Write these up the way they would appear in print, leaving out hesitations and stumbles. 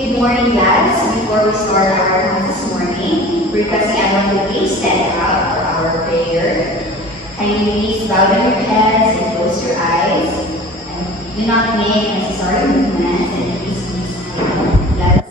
Good morning, class. Before we start our class this morning, requesting everyone to please stand up for our prayer. Kindly please bow down your heads and close your eyes. And do not make unnecessary movements, and please be silent. Let's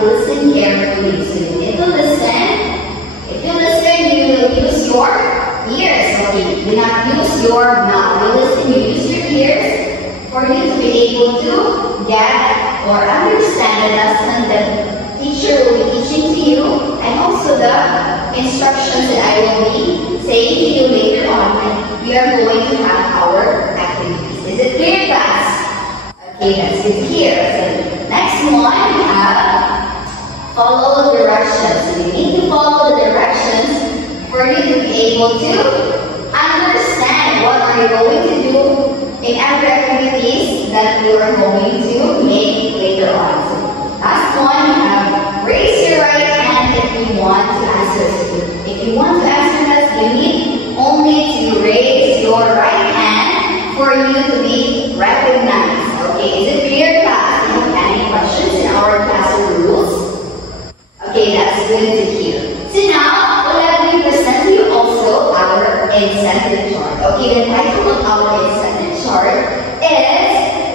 listen carefully. So you need to listen. If you listen, you will use your ears. Okay, do not use your mouth. You listen, you use your ears for you to be able to get or understand the lesson that teacher will be teaching to you, and also the instructions that I will be saying to you later on when we are going to have our activities. Is it clear, class? Okay, that's good to hear. So next one, we have follow the directions. So you need to follow the directions for you to be able to understand what are you going to do in every activities that you are going to make later on. So last one, you have raise your right hand if you want to answer. If you want to answer this, you need only to raise your right hand for you to be recognized. Okay, is it clear, class? Do you have any questions in our class rules? Okay, that's good to hear. So now, let me present to you also our incentive chart. Okay, the title of our incentive chart is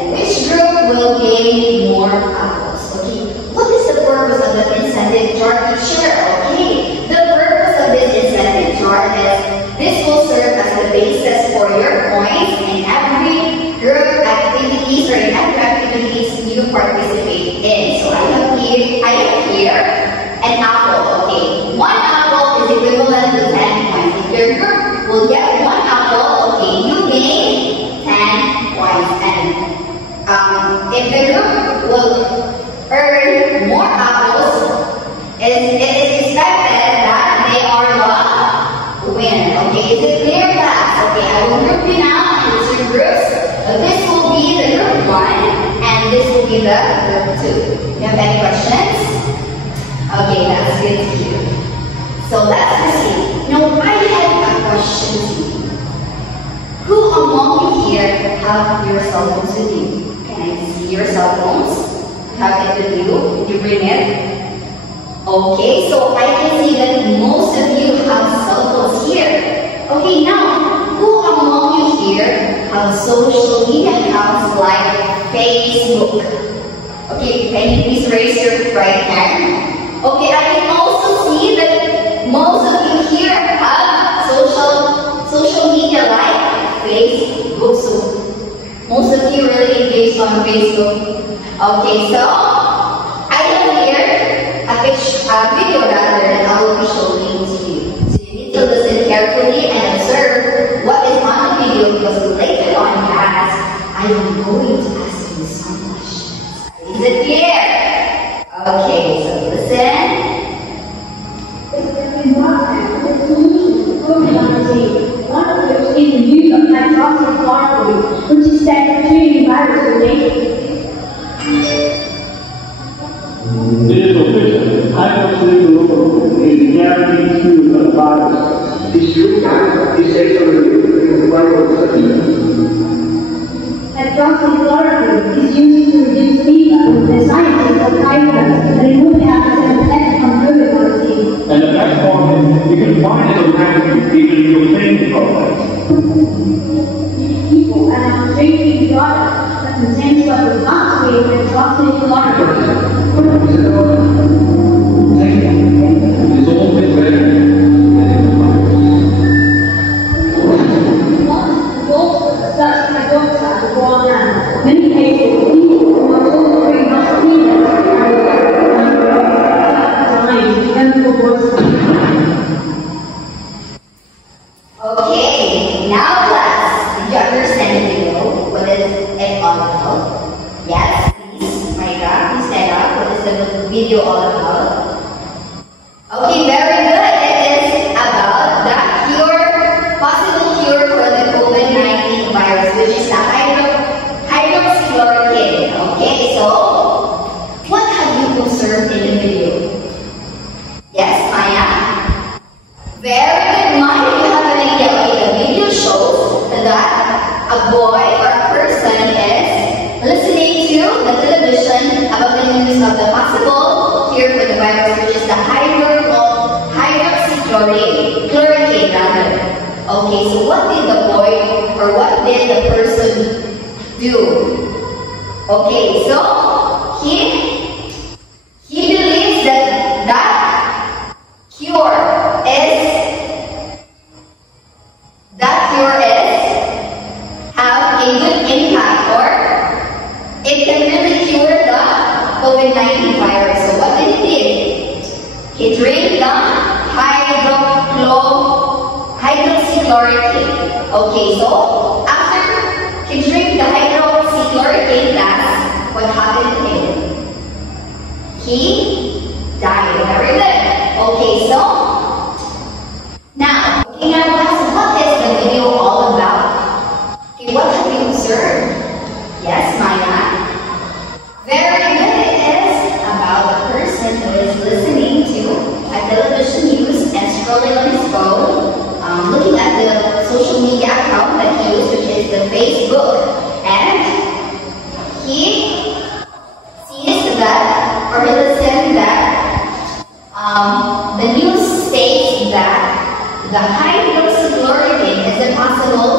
which group will gain more apples? Okay, what is the purpose of the incentive chart, teacher? Okay, the purpose of this incentive chart is this will serve as the basis for your points in every group activities or in every activities you participate in. So I have here an apple. Okay, one apple is equivalent to 10 points. If your group will get one apple, okay, you gain 10 points. And if the group will earn more apples, it is expected that they are the winner. Okay, is it clear, class? Okay, I will group you now into two groups. This will be the group 1 and this will be the group 2. You have any questions? Okay, that's good to hear. So let's proceed. Now, I have a question. Who among you here have your cell phones with you? Can I see your cell phones? Have it with you? Did you bring it? Okay, so I can see that most of you have cell phones here. Okay, now, who among you here have social media accounts like Facebook? Okay, can you please raise your right hand? Okay, I can also see that most of you here have social media like Facebook. So most of you really engaged on Facebook. Okay, so I have here a video that I will be showing to you. So you need to listen carefully and observe what is on the video, because later on, class, I am going to ask you some questions. Is it clear? Okay, so listen. One of which is the use of hydroxychloroquine, which is bacterial virus related. It is official. Hydroxychloroquine is the guaranteed cure of the virus. This treatment is actually the viral Hydroxychloroquine is used to reduce fever with the science toxic larvae. It's always better than Once adults with such hydroxide are brought down, many cases people who are totally not females are dying of chemical poisoning. Okay, now class, did you understand the video? What is it all about? Yes, please, Maika, please stand up. What is the video all about? Okay, very good. It is about the possible cure for the COVID-19 virus, which is the hydroxychloroquine. Okay, so what have you observed in the video? Yes, Maya? Very good, Maya. You have an idea. Okay, the video shows that a boy or a person is listening to the television about the news of the possible cure for the virus, which is the hydroxychloroquine rather. Okay, so what did the boy or what did the person do? Okay, so he believes that cure is have a good impact, or it can really cure the COVID-19 virus. So what did he do? He drank the hydroxychloroquine. Okay, so after he drank the hydroxychloroquine gas, what happened to him? He died. Very good. Okay, so now class, what is the video all about? Okay, what have you observed? Yes, Maya? Very good. It is about a person who is listening to a television news and scrolling on his phone, looking at the social media account that he uses, which is the Facebook, and he sees that, or he listens that the news states that the hydroxychloroquine is a possible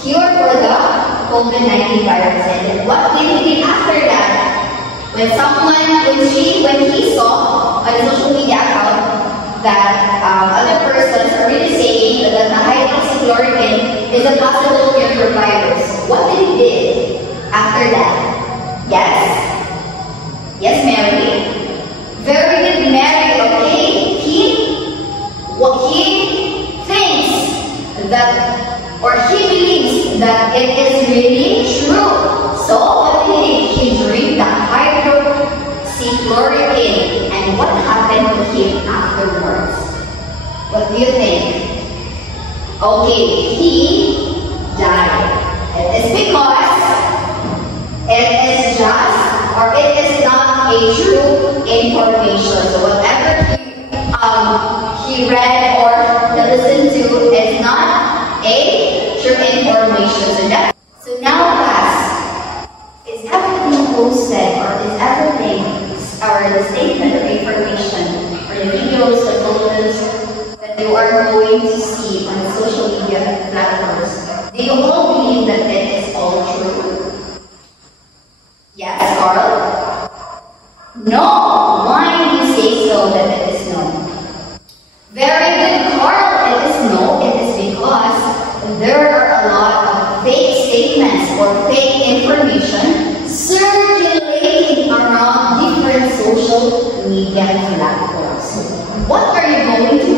cure for the COVID-19 virus. And what did he do after that? When he saw on the social media account that other persons are really saying that the hydroxychloroquine is a possible cure for virus, what did he do after that? Yes? Yes, Mary? Very good, Mary. Okay, he thinks that, or he believes that it is really true. So what did he drink the hydroxychloroquine, and what happened to him afterwards? What do you think? Okay, he died. It is because it is just, or it is not a true information. So whatever he read or listened to is not a true information. So now class, is everything posted, or is everything, or the statement of information, or the videos, the photos that you are going to see on the social media platforms, do you all believe that it is all true? Yes, Carl? No. Why do you say so that it is no? Very good, Carl. It is no. It is because there are a lot of fake statements or fake information circulating around different social media platforms. What are you going to do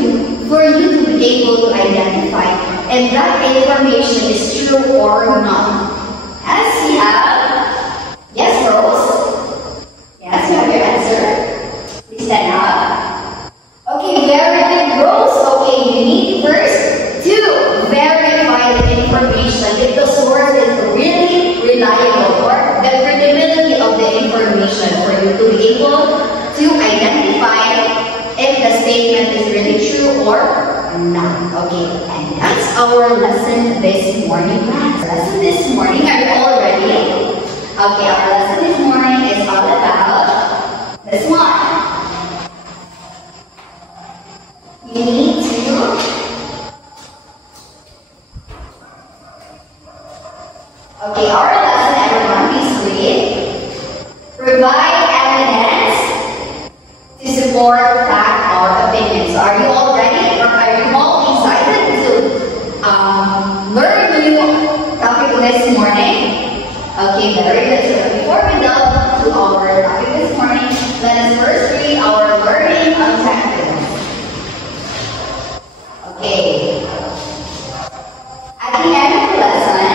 for you to be able to identify if that information is true or not? As you have, yes, Rose? Yes, you have your answer. Please stand up. Okay, very good, Rose. Okay, you need first to verify the information if the source is really reliable, or the credibility of the information, for you to be able to identify if the statement is really true or not. Okay, and that's our lesson this morning. Lesson this morning, are you all ready? Okay, our lesson this morning is all about this one. You need to okay, our lesson, everyone, please read. support fact or opinion. So are you all ready, or are you all excited to learn a new topic this morning? Okay, very good. So before we delve to our topic this morning, let us first read our learning objectives. Okay. At the end of the lesson,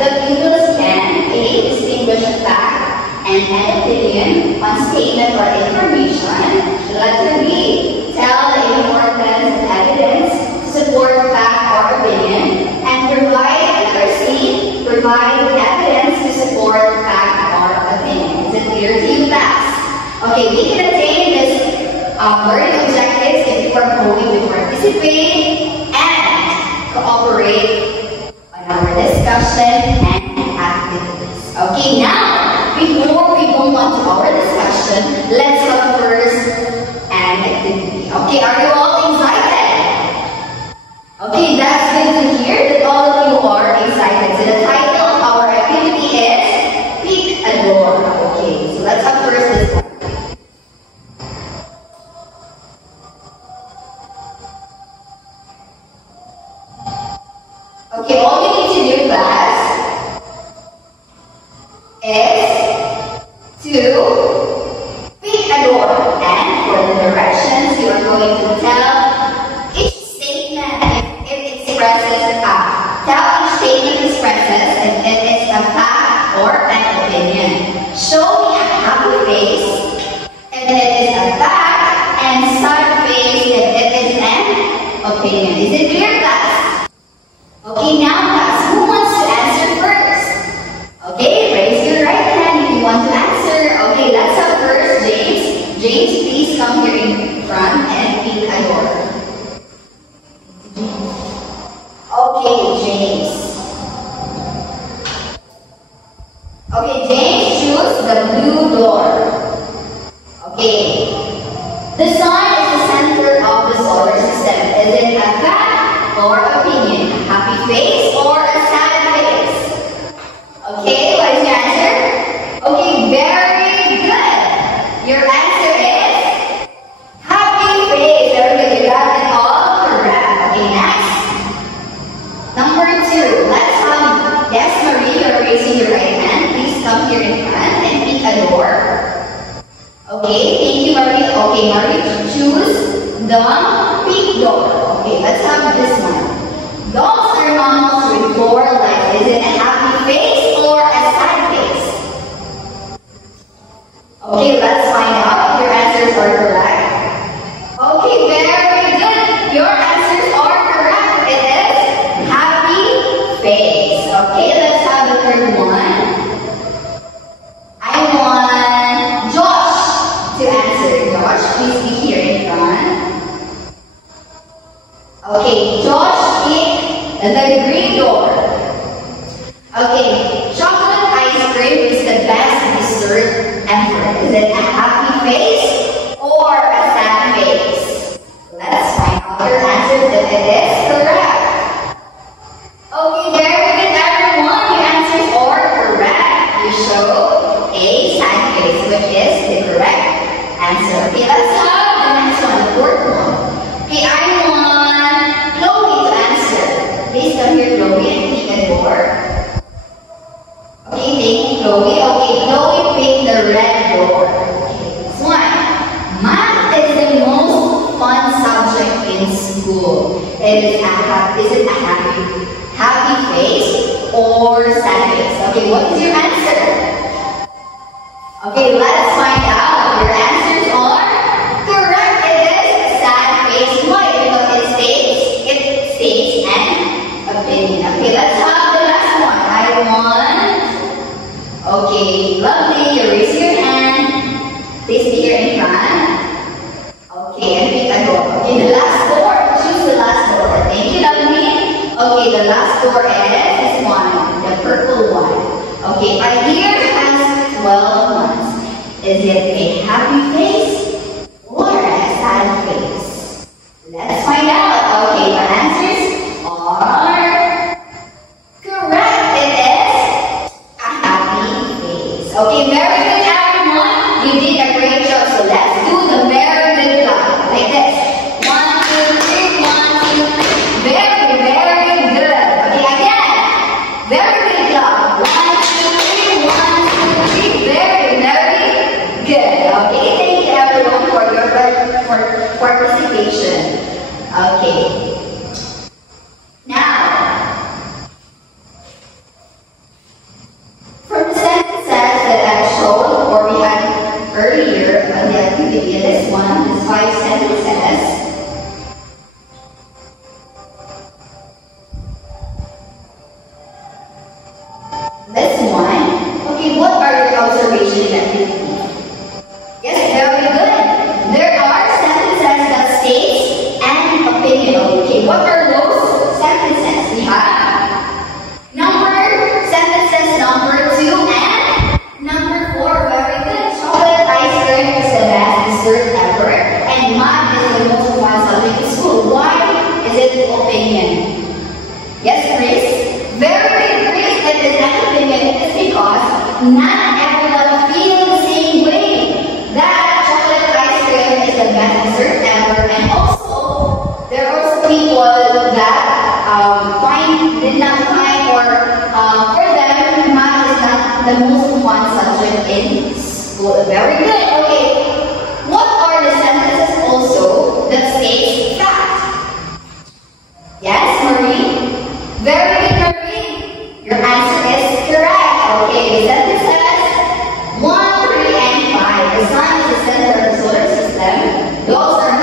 the pupils can A. Distinguish a fact and an opinion on statement or information. Letter B. Tell the importance of evidence to support fact or opinion. And provide, letter C. Provide evidence to support fact or opinion. Is it clear to you, class? Okay, we can attain this learning objectives if you are going to participate and cooperate on our discussion and activities. Okay, now, before we go on to our discussion, let's have first an activity. Okay, are you all excited? Okay, that's good to hear that all of you are excited. So the title of our activity is Pick a Door. Okay, so let's have first this one. Okay, all you need to do, class, is to pick a door. And for the directions, you are going to tell each statement if it expresses tell each statement expresses if it is a fact or an opinion. Show me a happy face if it is a fact, and sad face if it is an opinion. Is it clear, class? Okay, now class, who wants to answer first? Okay, raise your right hand if you want to answer. Okay, let's have first James. James, please come here in front and pick a door. Okay, James. Okay, James, choose the blue door. Okay. The sun is the center of the solar system. Is it a fact or opinion? A happy face or a sad face? Okay, what is your answer? Okay, very good. Your answer is happy face. Very good. You got it all correct. Okay, next. Number 2. Let's have, yes, Marie, you're raising your right hand. Please come here in front and pick a door. Okay, thank you, Marie. Okay, Marie, choose the pink door. Okay, let's have this one. Dogs are mammals with 4 legs. Is it a happy face or a sad face? Okay, let's find out if your answers are correct. Okay, very good. Your answers are correct. It is happy face. Okay, let's have the third one. I want Josh to answer. Josh, please be here in front. Okay, Josh, pick the green door. Okay, chocolate ice cream is the best dessert ever. Is it a happy face or a sad face? Let's find out your answer if it is correct. Okay, very good, everyone. Your answers are correct. You show a sad face, which is the correct answer. Okay, let's have the next one, the fourth one. Okay, I want Chloe to answer. Please come here, Chloe, and pick a door. Okay, thank you, Chloe. Okay, Chloe picked the red door. Okay, this one. Math is the most fun subject in school. Is it a happy face or sad face? Okay, what is your answer? Okay, let's find out. Your answers are correct. It is sad face. Why? Because it states an opinion. Okay, let's have the last one. I want. Okay, lovely. You raise your hand. Please be here in front. Okay, and pick a door. Okay, the last door. Choose the last door. Thank you, lovely. Okay, the last door is this one, the purple one. Okay, my ear has 12 months. Is it a happy face or a sad face? Let's find out. Okay, your answers are correct. It is a happy face. Okay, very good, everyone. You did a great job. So let's do the very good Okay, thank you everyone for your participation. Okay. Now, from the sentences that I've shown, or we had earlier on the activity, this one, this 5 sentences. This one, okay, what are your observations and activities? Yes, very good. There are sentences that state an opinion. Okay, what are those sentences? We have sentences number 2 and number 4. Very good. Chocolate ice cream is the best dessert ever, and math is the most fun subject in school. Why is it opinion? Yes, Grace? Very good, Grace. It is an opinion. It is because not everyone feels the same way. That chocolate ice cream is the best dessert ever, and also there are also people that did not find, or for them, math is not the most fun subject in school. Very good. Okay, what are the sentences also that state fact? Yes, Marie. Very good, Marie. Your answer is correct. Okay, the sentences 1, 3, and 5. The sun is the center of the solar system. Dogs are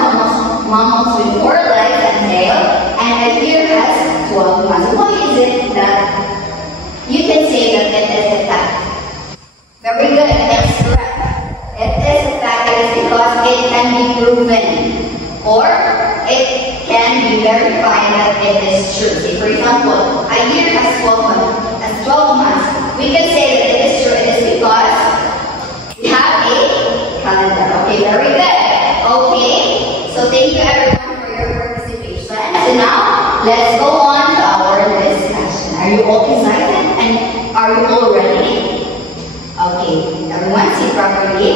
mammals with 4 legs and tail, and a deer has 12 months. Why is it that you can say that it is a fact? Very good, that's correct. It is a fact. It is because it can be proven, or it can be verified that it is true. Say, for example, a year has 12 months. We can say that it is true. It is because we have a calendar. Okay, very good. Okay, so thank you everyone for your participation. So now, let's go on to our discussion. Are you all excited? And are you all ready? Okay, everyone sit properly.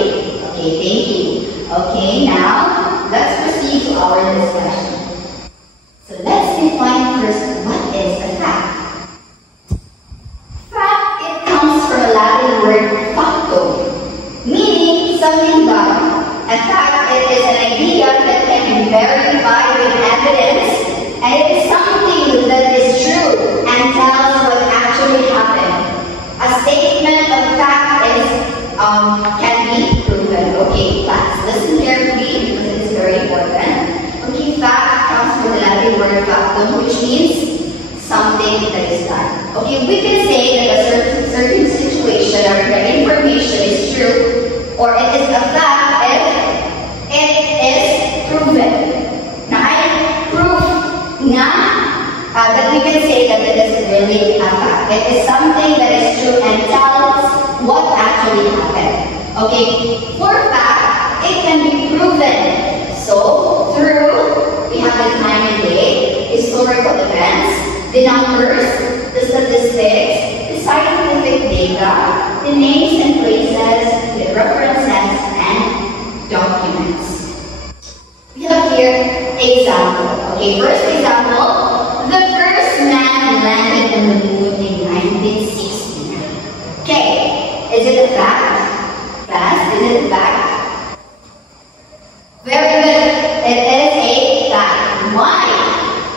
Okay, thank you. Okay, now, let's proceed to our discussion. So let's define first what is a fact. Fact, it comes from a Latin word factum, meaning something done. A fact, it is an idea that can be verified with evidence, and it is something that is true and tells what actually happened. A statement of fact is can be proven. Okay, class, listen carefully because it is very important. Okay, fact comes from the Latin word factum, which means something that is done. Okay, we can say that a certain situation or the information is true, or it is a fact if it is proven. Now, I prove that we can say that it is really a fact. It is something that is true and tells what actually happened. Okay, for fact, it can be proven. So, through, we have the time and date, historical events, the numbers, the statistics, the scientific data, the names and places, the references, and documents. We have here example. Okay, first example, the first man landed on the moon in 1969. Okay, is it a fact? Fast, is it a fact? Very good. It is a fact. Why?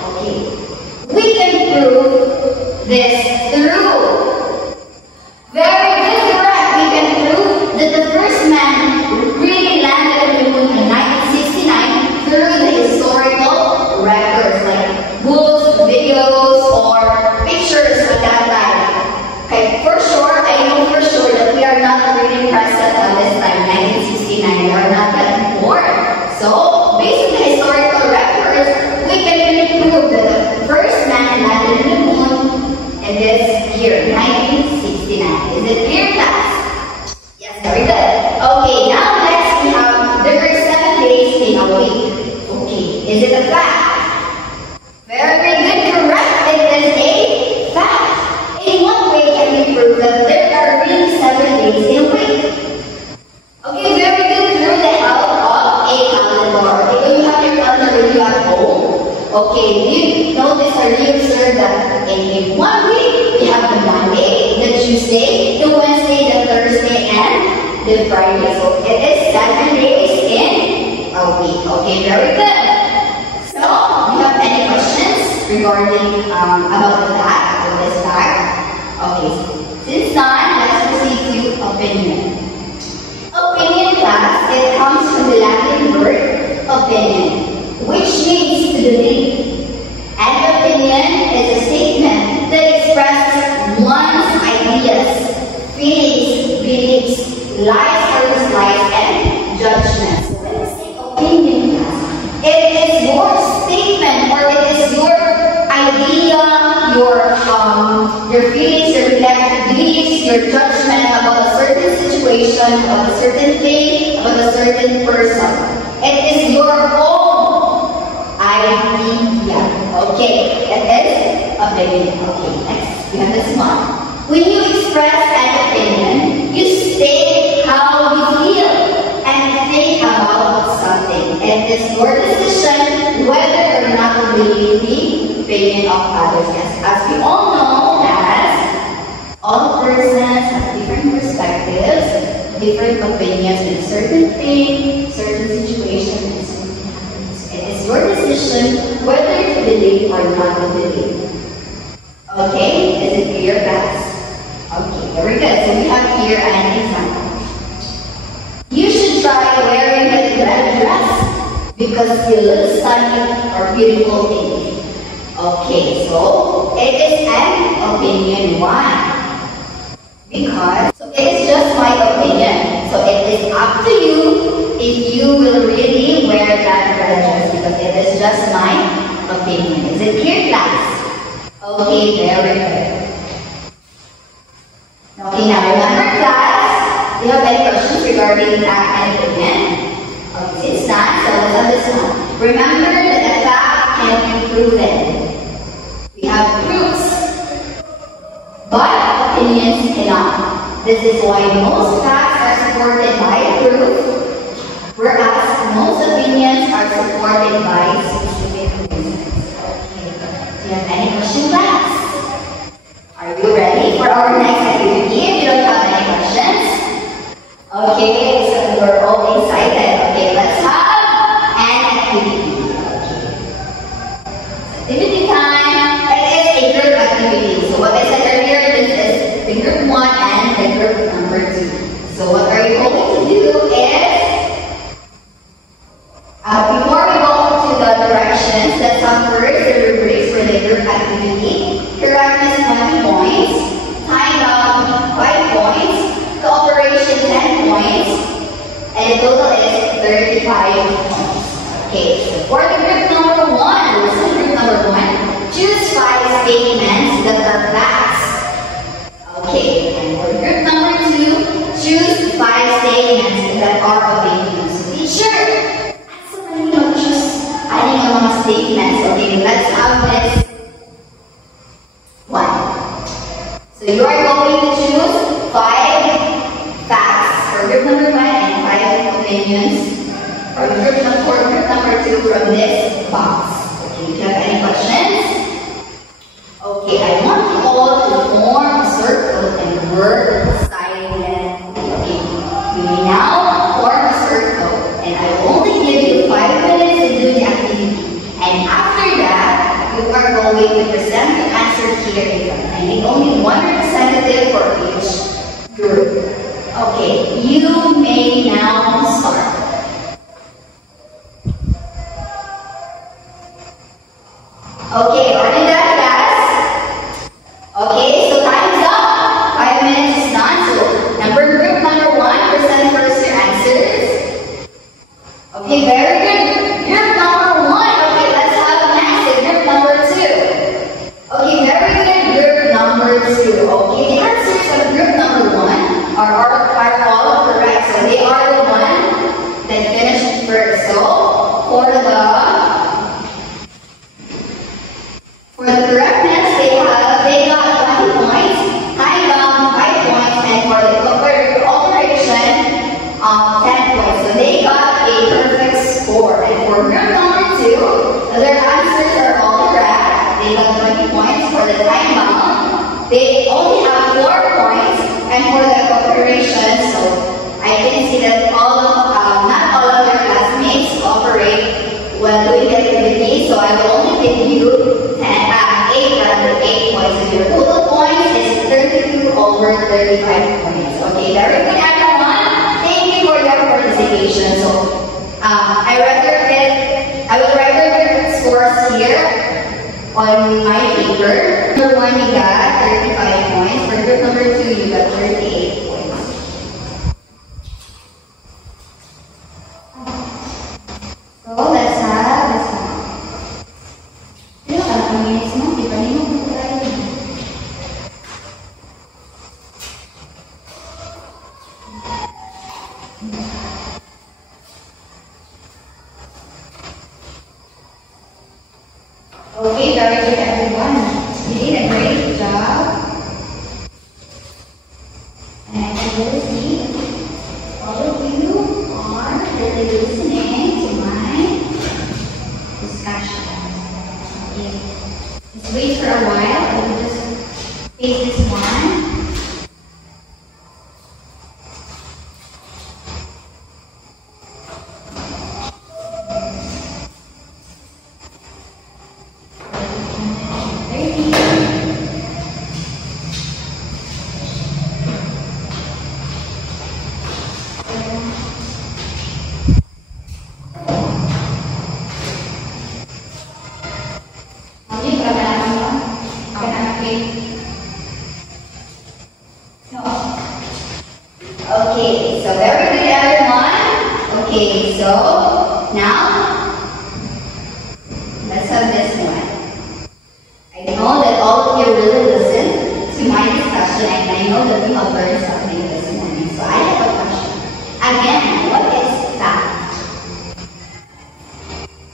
Okay. We can prove this through. Very good, correct. We can prove that the first man really landed on the moon in 1969 through the historical records, like books, videos, or pictures of that time. Okay, for sure, I know for sure that we are not really present on this time, 1969. so it is 7 days in a week. Okay, very good. So, do you have any questions regarding about the fact of this fact? Okay, since not, let's proceed to opinion. Opinion, class, it comes from the Latin word opinion, which means to believe. An opinion is a statement that expresses one's ideas, feelings, beliefs, lies or dislikes, and judgments. So when we say opinion, class, it is your statement or it is your idea, your feelings, your beliefs, your judgment about a certain situation, about a certain thing, about a certain person. It is your own idea. Okay, it is opinion. Okay, next, we have this one. When you express an opinion, you state how you feel and think about something. It is your decision whether or not to believe the opinion of others. Yes, as we all know, as all persons have different perspectives, different opinions in a certain thing, certain situation, and certain happens. It is your decision whether to believe or not to believe. Okay, is it clear, guys? Okay, very good. So we have here an example. You should try wearing a red dress because you look stunning or beautiful in it. Okay, so it is an opinion. Why? Because so it is just my opinion. So it is up to you if you will really wear that red dress because it is just my opinion. Is it clear, class? Okay, very good. Okay, now remember, class, do you have any questions regarding fact and opinion? Okay, since not, so let's have this one. Remember that a fact can be proven. We have proofs, but opinions cannot. This is why most facts are supported by proof, whereas most opinions are supported by specific reasons. Okay, do you have any questions, class? Are you ready for our next activity? If you don't have any questions. Okay, so we're all excited. Okay, let's have an activity. Activity time. It is a group activity. So what I said earlier, this is the group 1 and the group number 2. So what are you going to do is, before we go to the directions, let's have first the rubrics for the group activity. Correctness 20 points, time bound 5 points, cooperation 10 points, and the total is 35 points. Okay, so for the group number 1, listen to group number 1, choose 5 statements that are facts. Okay, and for group number 2, choose 5 statements that are opinions. So teacher, so many choose adding mga statements. Okay, let's have this. 1. So you are going to choose 5 facts for group number 1 and 5 opinions for group number 2 from this box. Okay, do you have any questions? Okay, I want you all to form a circle and work silently. Okay, you may now form a circle and I will only give you 5 minutes to do the activity. And after that, you are going to present your answer here in front. I need only one representative for each group. Okay, you may now start. Okay, are you done, guys? Okay, so time's up. 5 minutes is done. So, group number 1, present first your answers. Okay, very good. Group number 1. Okay, let's have next. Group number 2. Okay, very good. Group number 2. Okay, the answers of group number 1 are all correct. So they are the one that finished first. So for the correctness, they got 20 points, time bound 5 points, and for the cooperation, 10 points. So they got a perfect score. And for group number 2, their answers are all correct. They got 20 points. For the time bound, they only have 4 points, and for the cooperation, so I can see that all give you 8 points. So your total points is 32 over 35 points. Okay, very good everyone. Thank you for your participation. So I will write your scores here on my paper. Number 1 you got 35 points. For group number 2 you got 38 points. So let's okay, very good everyone. You did a great job. And I will see all of you are really listening to my discussion. Okay. Just wait for a while. I will just face this one. Okay, so very good everyone. Okay, so now let's have this one. I know that all of you really listened to my discussion and I know that you have learned something this morning. So I have a question. Again, what is fact?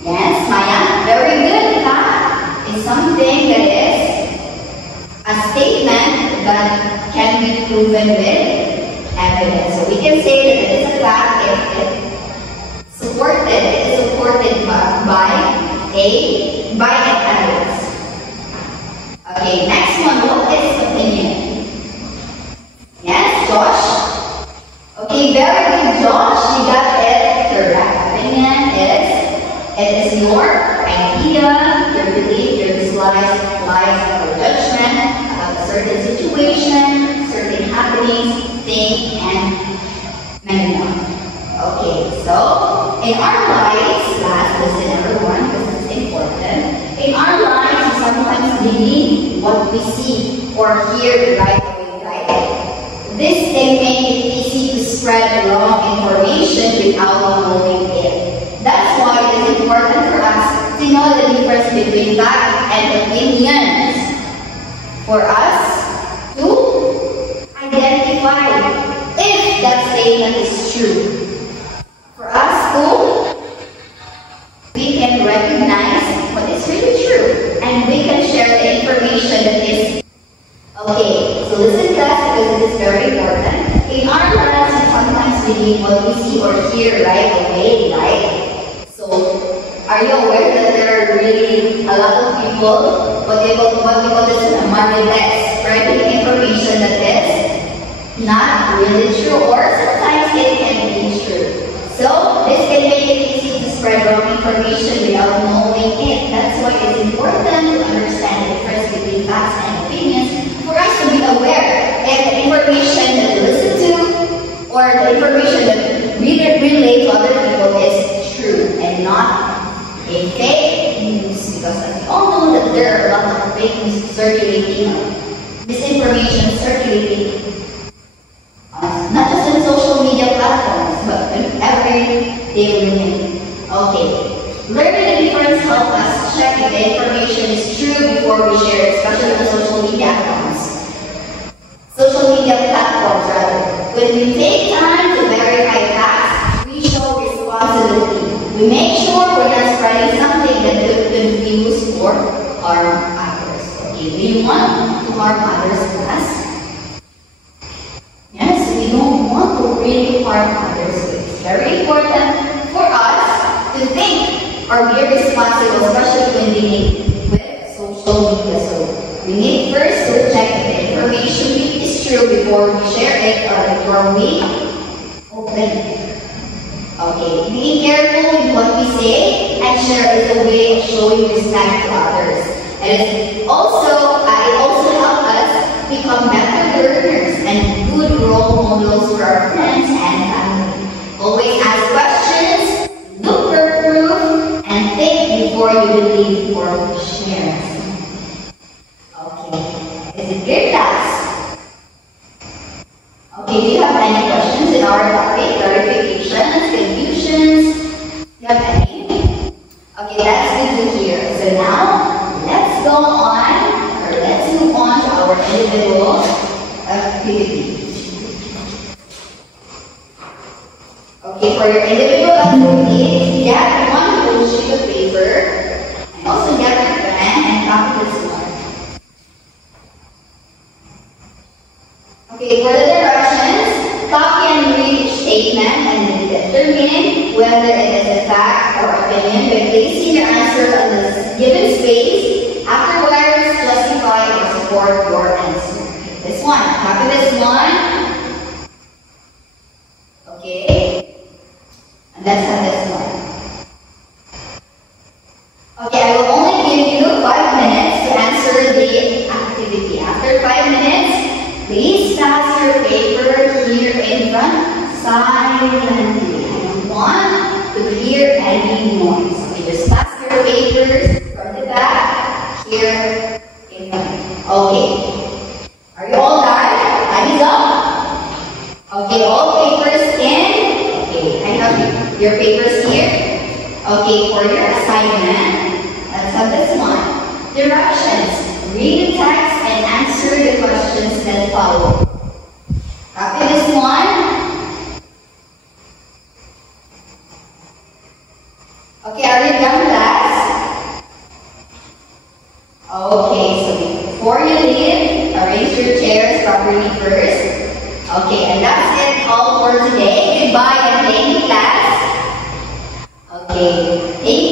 Yes, Maya, very good. Fact is something that is a statement that can be proven with evidence. So we can say that it is a fact if it is supported by an evidence. Okay, next one, what is opinion? Yes, Josh? Okay, very good, Josh. You got it correct. Opinion is, it is your idea, your belief, your dislikes, or judgment about a certain situation, certain happenings, thing, and many more. Okay, so in our lives, listen everyone, because it's important. In our lives, we sometimes believe what we see or hear right away, right? This can make it easy to spread wrong information without knowing it. That's why it is important for us to know the difference between fact and opinions. For us to identify if that statement is true. For us to, we can recognize what is really true and we can share the information that is okay. So listen class because it is very important. In our lives, we sometimes believe what we see or hear right away, right? So are you aware that there are really a lot of people, what we call this manifest, spreading information that is not really true, or sometimes it can be true. So this can make it easy to spread wrong information without knowing it. That's why it's important to understand the difference between facts and opinions for us to be aware if the information that we listen to or the information that we relate to other people is true and not a fake news, because we all know that there are a lot of fake news circulating, misinformation circulating, not just in social media platforms, but in every daily living. Okay, learning the difference helps us check if the information is true before we share it, especially on social media accounts. Social media platforms, rather. When we take time to verify facts, we show responsibility. We make sure we're not spreading something that could confuse or harm others. Okay, we want to harm others, class. Yes, we don't want to really harm others. It's very important for us to think or be responsible, especially when dealing with social media. So we need first to check if the information is true before we share it or before we open it. Okay, be careful with what we say, and share is a way of showing respect to others. And it also helps us become better learners and good role models for our friends and family. Always ask questions, look for proof, and think before you believe or share. Okay, is it clear, class? Okay, do you have any questions in our topic? Clarifications, confusions? Do you have any? Okay, that's good to hear. So now, let's move on to our individual activities. Okay, for your individual activities, get one full sheet of paper, and also get your pen and copy this one. Okay, for the directions, copy and read each statement and determine whether it is a fact or opinion by placing your answer on the given space. Afterwards, justify or support your answer. This one, copy this one. Okay, and let's have this one. Okay, I will only give you 5 minutes to answer the activity. After 5 minutes, please pass your paper here in front silently. I don't want to hear any noise. Okay, just pass your papers from the back here in front. Okay. Are you all done? Time is up. Okay, all papers in. Okay, I have your papers here. Okay, for your assignment, let's have this one. Directions. Read the text and answer the questions that follow. Copy this one. Okay, are you done, class? Okay, so before you leave, arrange your chairs properly first. Okay, and that's it all for today. Goodbye and thank you, class. Okay, thank